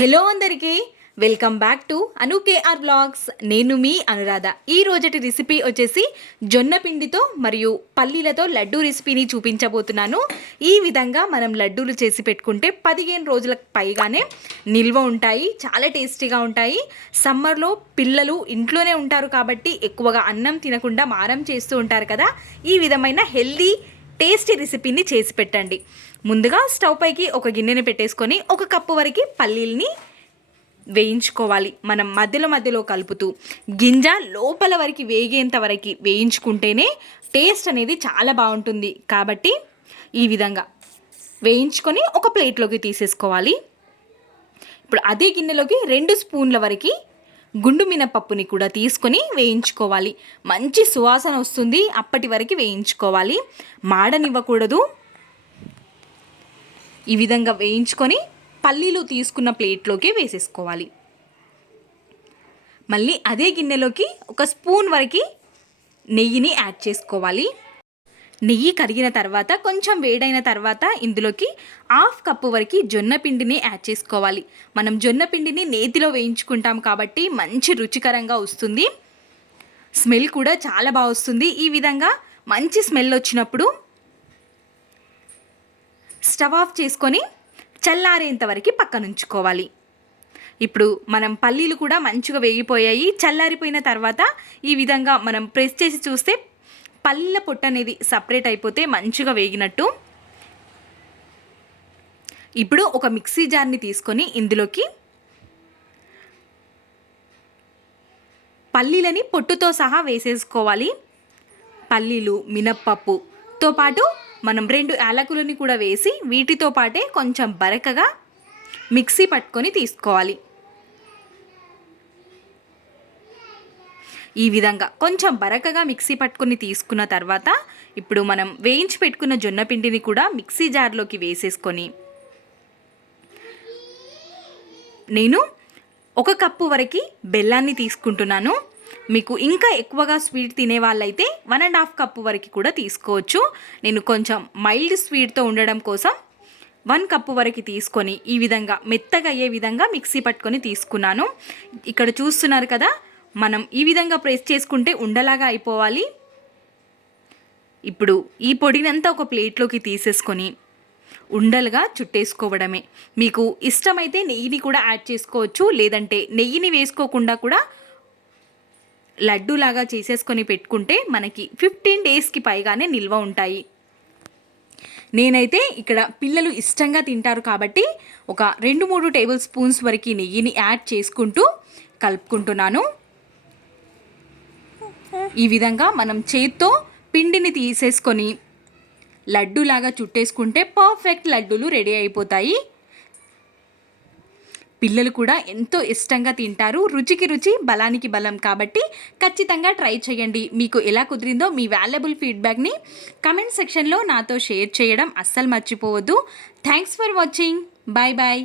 Hello అందరికీ welcome back to Anu KR blogs. నేను మీ అనురాధ. ఈ రోజటి రెసిపీ వచ్చేసి జొన్న పిండితో మరియు పల్లీలతో లడ్డూ రెసిపీని చూపించబోతున్నాను. ఈ విధంగా మనం లడ్డూలు చేసి పెట్టుకుంటే 15 రోజులకు పైగానే నిల్వ ఉంటాయి. చాలా టేస్టీగా ఉంటాయి. సమ్మర్లో పిల్లలు ఇంట్లోనే ఉంటారు కాబట్టి ఎక్కువగా అన్నం తినకుండా మారం చేస్తూ ఉంటారు కదా. ఈ విధమైన హెల్దీ టేస్టీ రెసిపీని చేసి పెట్టండి. ముందుగా స్టవ్ పైకి ఒక గిన్నెని పెట్టేసుకొని 1 కప్పు వరకు పల్లీల్ని వేయించుకోవాలి. మనం మధ్యలో కలుపుతూ గింజ లోపల వరకు వేగేంత వరకు వేయించుకుంటేనే టేస్ట్ అనేది చాలా బాగుంటుంది. కాబట్టి ఈ విధంగా వేయించుకొని ఒక ప్లేట్లోకి తీసేసుకోవాలి. ఇప్పుడు అదే గిన్నెలోకి 2 స్పూన్ల వరకు గుండు మినపప్పుని కూడా తీసుకొని వేయించుకోవాలి. మంచి సువాసన వస్తుంది. అప్పటి వరకు వేయించుకోవాలి, మాడనివ్వకూడదు. ఈ విధంగా వేయించుకొని పల్లీలు తీసుకున్న ప్లేట్లోకి వేసేసుకోవాలి. మళ్ళీ అదే గిన్నెలోకి 1 స్పూన్ వరకు నెయ్యిని యాడ్ చేసుకోవాలి. నెయ్యి కరిగిన తర్వాత కొంచెం వేడైన తర్వాత ఇందులోకి 1/2 కప్పు వరకు జొన్న పిండిని యాడ్ చేసుకోవాలి. మనం జొన్న పిండిని నేతిలో వేయించుకుంటాం కాబట్టి మంచి రుచికరంగా వస్తుంది. స్మెల్ కూడా చాలా బాగా వస్తుంది. ఈ విధంగా మంచి స్మెల్ వచ్చినప్పుడు స్టవ్ ఆఫ్ చేసుకొని చల్లారేంత వరకు పక్కన ఉంచుకోవాలి. ఇప్పుడు మనం పల్లీలు కూడా మంచిగా వేగిపోయాయి. చల్లారిపోయిన తర్వాత ఈ విధంగా మనం ప్రెస్ చేసి చూస్తే పల్లీల పొట్టు అనేది సపరేట్ అయిపోతే మంచిగా వేగినట్టు. ఇప్పుడు ఒక మిక్సీ జార్ని తీసుకొని ఇందులోకి పల్లీలని పొట్టుతో సహా వేసేసుకోవాలి. పల్లీలు, మినప్పప్పుతో పాటు మనం 2 యాలకులని కూడా వేసి వీటితో పాటే కొంచెం బరకగా మిక్సీ పట్టుకొని తీసుకోవాలి. ఈ విధంగా కొంచెం బరకగా మిక్సీ పట్టుకొని తీసుకున్న తర్వాత ఇప్పుడు మనం వేయించి పెట్టుకున్న జొన్న పిండిని కూడా మిక్సీ జార్లోకి వేసేసుకొని నేను 1 కప్పు వరకు బెల్లాన్ని తీసుకుంటున్నాను. మీకు ఇంకా ఎక్కువగా స్వీట్ తినే వాళ్ళైతే 1.5 కప్పు వరకు కూడా తీసుకోవచ్చు. నేను కొంచెం మైల్డ్ స్వీట్తో ఉండడం కోసం 1 కప్పు వరకు తీసుకొని ఈ విధంగా మెత్తగా అయ్యే విధంగా మిక్సీ పట్టుకొని తీసుకున్నాను. ఇక్కడ చూస్తున్నారు కదా, మనం ఈ విధంగా ప్రెస్ చేసుకుంటే ఉండలాగా అయిపోవాలి. ఇప్పుడు ఈ పొడినంతా ఒక ప్లేట్లోకి తీసేసుకొని ఉండలుగా చుట్టేసుకోవడమే. మీకు ఇష్టమైతే నెయ్యిని కూడా యాడ్ చేసుకోవచ్చు, లేదంటే నెయ్యిని వేసుకోకుండా కూడా లడ్డూలాగా చేసేసుకొని పెట్టుకుంటే మనకి 15 డేస్కి పైగానే నిల్వ ఉంటాయి. నేనైతే ఇక్కడ పిల్లలు ఇష్టంగా తింటారు కాబట్టి ఒక 2-3 టేబుల్ స్పూన్స్ వరకు నెయ్యిని యాడ్ చేసుకుంటూ కలుపుకుంటున్నాను. ఈ విధంగా మనం చేత్తో పిండిని తీసేసుకొని లడ్డూలాగా చుట్టేసుకుంటే పర్ఫెక్ట్ లడ్డూలు రెడీ అయిపోతాయి. పిల్లలు కూడా ఎంతో ఇష్టంగా తింటారు. రుచికి రుచి, బలానికి బలం కాబట్టి ఖచ్చితంగా ట్రై చేయండి. మీకు ఎలా కుదిరిందో మీ వాల్యుబుల్ ఫీడ్బ్యాక్ని కమెంట్ సెక్షన్లో నాతో షేర్ చేయడం అస్సలు మర్చిపోవద్దు. Thanks for watching. Bye bye.